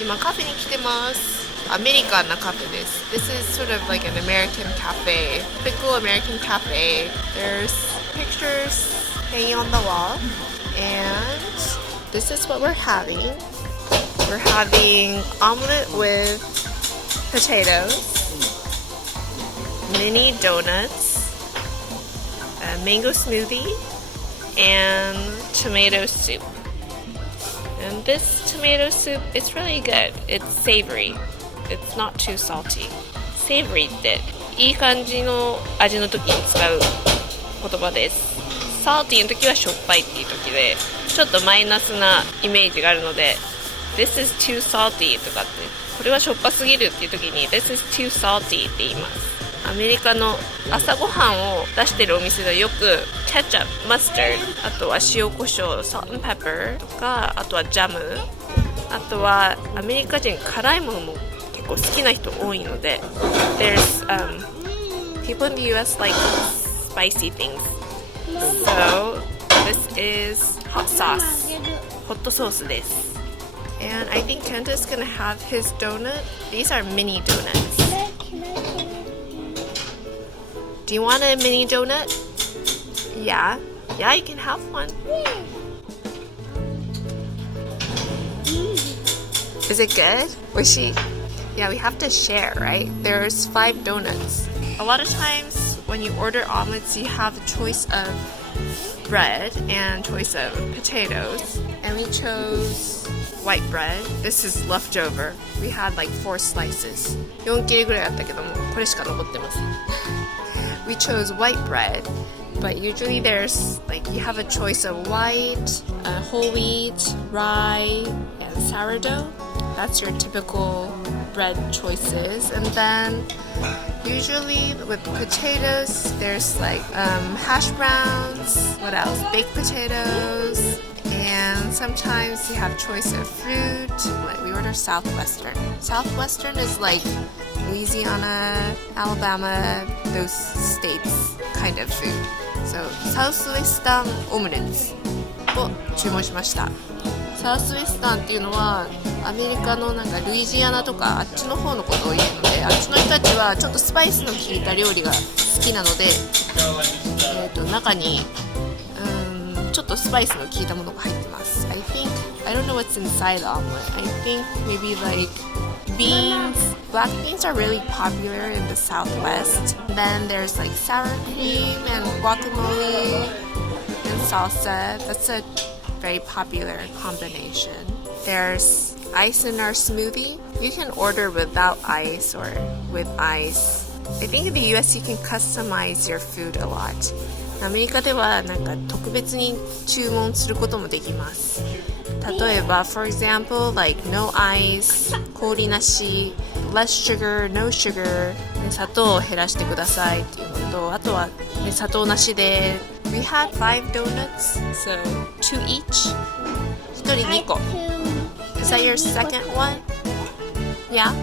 今カフェに来てます。アメリカンなカフェです。This is sort of like an American cafe, typical American cafe. There's pictures hanging on the wall, and this is what we're having. We're having omelet with potatoes, mini donuts, a mango smoothie, and tomato soup. And this tomato soup, it's really good. It's savory. It's not too salty. Savory っていい感じの味の時に使う言葉です。salty の時はしょっぱいっていう時で、ちょっとマイナスなイメージがあるので、This is too salty とかって、これはしょっぱすぎるっていう時に This is too salty って言います。アメリカの朝ごはんを出してるお店ではよくケチャップ、マスタード、あとは塩コショウ、サルト&ペッパーとか、あとはジャム、あとはアメリカ人辛いものも結構好きな人多いので There's people in the US like spicy things. So this is hot sauce. ホットソースです。And I think Kenta's gonna have his donut. These are mini donuts. Do you want a mini donut? Yeah. Yeah, you can have one. Is it good? Oishii? Yeah, we have to share, right? There's 5 donuts. A lot of times when you order omelets, you have a choice of bread and choice of potatoes. And we chose white bread. This is leftover. We had like 4 slices. 4切れぐらいあったけども、これしか残ってます。We chose white bread, but usually there's like you have a choice of white, whole wheat, rye, and sourdough. That's your typical bread choices. And then usually with potatoes, there's like hash browns. What else? Baked potatoes. And sometimes you have choice of fruit. Like we order Southwestern. Southwestern is like Louisiana, Alabama, those states kind of food. So Southwestern omelets を注文しました。サウスウェスタンっていうのはアメリカのなんかルイジアナとかあっちの方のことを言うので、あっちの人たちはちょっとスパイスの効いた料理が好きなので、中にちょっとスパイスの効いたものが入ってます。I don't know what's inside the omelet. I think maybe like beans. Black beans are really popular in the Southwest. Then there's like sour cream and guacamole and salsa. That's a very popular combination. There's ice in our smoothie. You can order without ice or with ice. I think in the US you can customize your food a lot. アメリカではなんか特別に注文することもできます。例えば for example like no ice 氷なし less sugar no sugar 砂糖を減らしてくださいっていうのと、あとは、砂糖なしで we had 5 donuts so 2 each 1人2個 Is that your second one? Yeah?